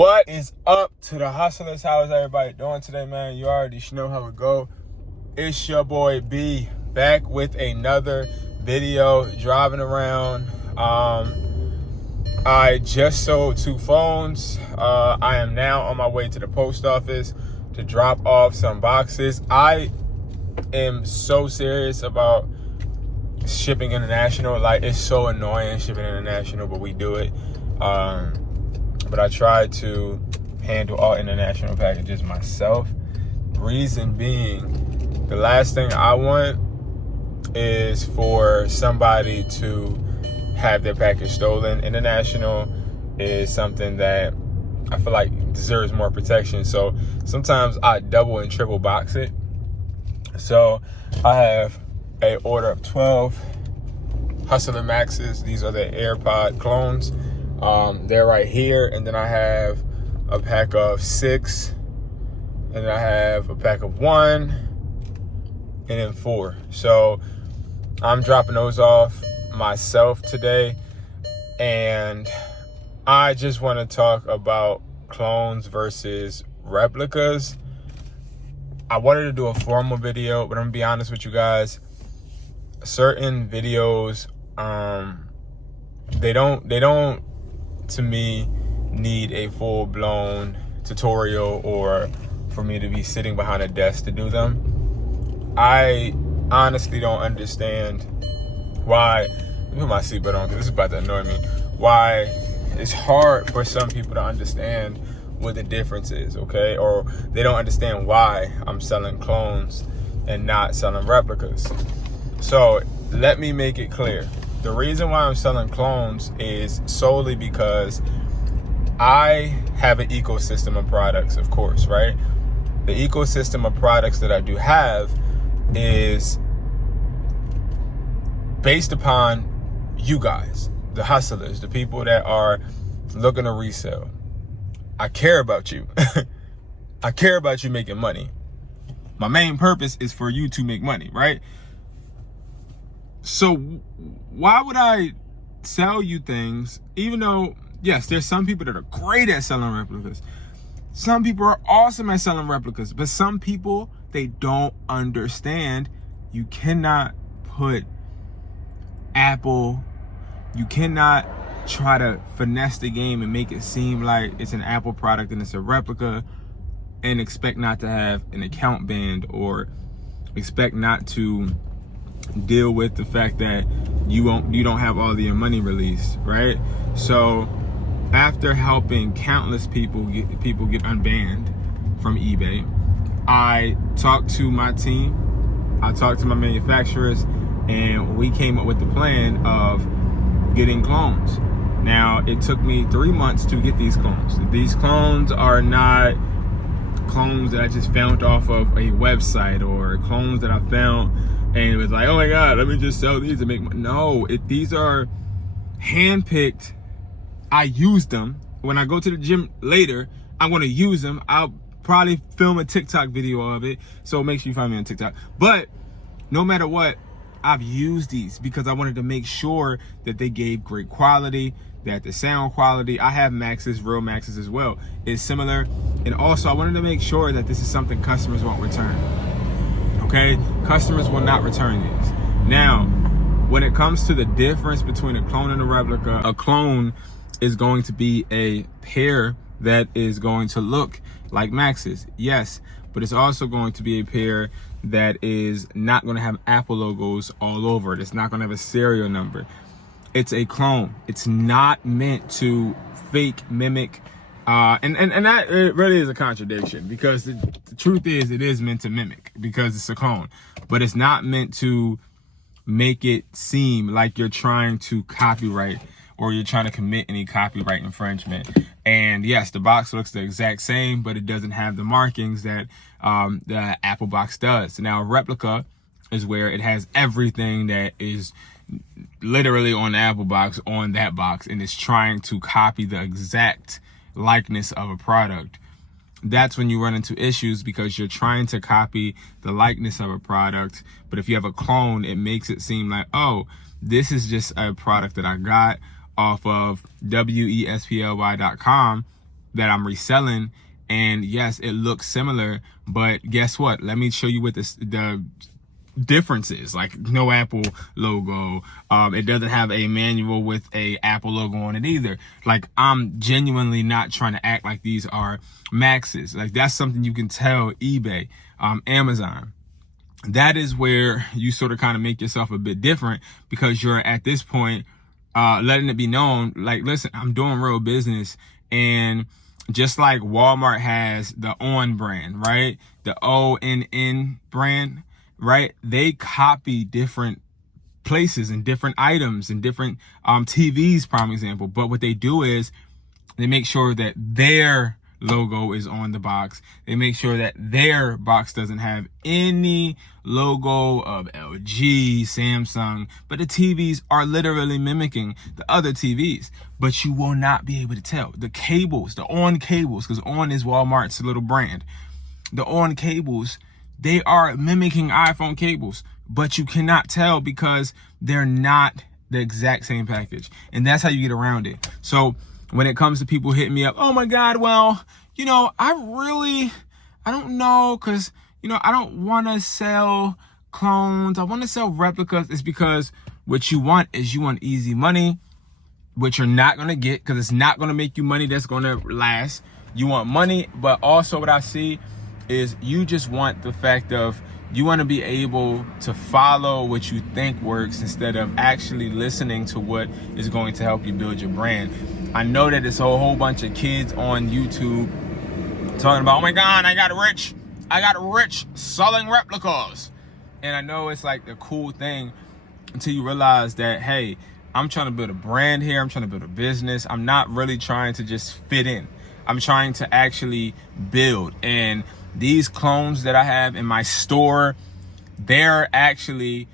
What is up to the hustlers? How is everybody doing today, man? You already know how it go. It's your boy B back with another video, driving around. I just sold 2 phones. I am now on my way to the post office to drop off some boxes. I am so serious about shipping international. Like, it's so annoying shipping international, but we do it. But I try to handle all international packages myself. Reason being, the last thing I want is for somebody to have their package stolen. International is something that I feel like deserves more protection. So sometimes I double and triple box it. So I have a order of 12 Hustler Maxes. These are the Airpod Clones. They're right here, and then I have a pack of 6, and then I have a pack of 1, and then 4. So I'm dropping those off myself today, and I just want to talk about clones versus replicas. I wanted to do a formal video, but I'm gonna be honest with you guys. Certain videos, they don't to me need a full-blown tutorial or for me to be sitting behind a desk to do them. I honestly don't understand why, let me put my seatbelt on because this is about to annoy me, why it's hard for some people to understand what the difference is, okay? Or they don't understand why I'm selling clones and not selling replicas. So let me make it clear. The reason why I'm selling clones is solely because I have an ecosystem of products, of course, right? The ecosystem of products that I do have is based upon you guys, the hustlers, the people that are looking to resell. I care about you. I care about you making money. My main purpose is for you to make money, right? So why would I sell you things, even though, yes, there's some people that are great at selling replicas. Some people are awesome at selling replicas, but some people, they don't understand. You cannot put Apple, you cannot try to finesse the game and make it seem like it's an Apple product and it's a replica and expect not to have an account banned or expect not to deal with the fact that you don't have all of your money released, right? So after helping countless people get unbanned from eBay, I talked to my team, I talked to my manufacturers, and we came up with the plan of getting clones. Now, it took me 3 months to get these clones. These clones are not clones that I just found off of a website or clones that I found and it was like, oh my God, let me just sell these and make money. No, these are handpicked. I use them. When I go to the gym later, I'm gonna use them. I'll probably film a TikTok video of it. So make sure you find me on TikTok. But no matter what, I've used these because I wanted to make sure that they gave great quality, that the sound quality, I have Maxes, real Maxes as well, is similar. And also I wanted to make sure that this is something customers won't return. Okay, customers will not return these. Now, when it comes to the difference between a clone and a replica, a clone is going to be a pair that is going to look like Maxes, yes, but it's also going to be a pair that is not going to have Apple logos all over it. It's not going to have a serial number. It's a clone. It's not meant to fake mimic. And that it really is a contradiction because the truth is it is meant to mimic because it's a clone, but it's not meant to make it seem like you're trying to copyright or you're trying to commit any copyright infringement. And yes, the box looks the exact same, but it doesn't have the markings that the Apple box does. Now, a replica is where it has everything that is literally on the Apple box on that box, and it's trying to copy the exact likeness of a product. That's when you run into issues because you're trying to copy the likeness of a product. But if you have a clone, it makes it seem like, oh, this is just a product that I got off of wesply.com that I'm reselling. And yes, it looks similar, but guess what? Let me show you what the difference is. Like, no Apple logo. It doesn't have a manual with a Apple logo on it either. Like, I'm genuinely not trying to act like these are Maxes. Like, that's something you can tell eBay, Amazon. That is where you sort of kind of make yourself a bit different, because you're at this point letting it be known, like, listen, I'm doing real business. And just like Walmart has the ON brand, right? The ONN brand, right? They copy different places and different items and different TVs, prime example. But what they do is they make sure that their logo is on the box. They make sure that their box doesn't have any logo of LG, Samsung, but the TVs are literally mimicking the other TVs. But you will not be able to tell. The cables, the ON cables, because ON is Walmart's little brand. The ON cables, they are mimicking iPhone cables, but you cannot tell because they're not the exact same package. And that's how you get around it. So when it comes to people hitting me up, oh my God, well, you know, I don't know, because, you know, I don't want to sell clones. I want to sell replicas. It's because what you want is you want easy money, which you're not going to get, because it's not going to make you money that's going to last. You want money, but also what I see is you just want the fact of, you want to be able to follow what you think works instead of actually listening to what is going to help you build your brand. I know that it's a whole bunch of kids on YouTube talking about, oh my God, I got rich selling replicas. And I know it's like the cool thing until you realize that, hey, I'm trying to build a brand here. I'm trying to build a business. I'm not really trying to just fit in. I'm trying to actually build. And these clones that I have in my store, they're actually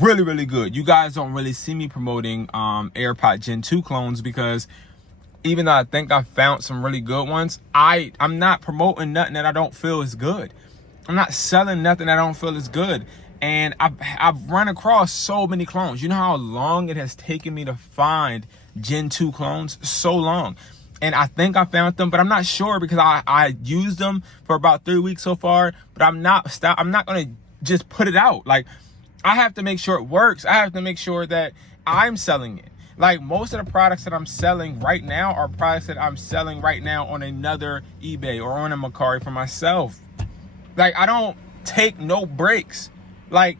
really, really good. You guys don't really see me promoting AirPod Gen 2 clones, because even though I think I found some really good ones, I'm not promoting nothing that I don't feel is good. I'm not selling nothing that I don't feel is good. And I've run across so many clones. You know how long it has taken me to find Gen 2 clones? So long. And I think I found them, but I'm not sure, because I used them for about 3 weeks so far, but I'm not going to just put it out. Like, I have to make sure it works. I have to make sure that I'm selling it. Like, most of the products that I'm selling right now are products that I'm selling right now on another eBay or on a Mercari for myself. Like, I don't take no breaks. Like,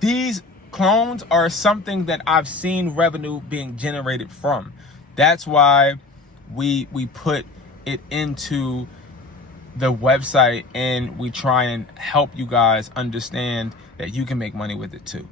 these clones are something that I've seen revenue being generated from. That's why we put it into the website, and we try and help you guys understand that you can make money with it too.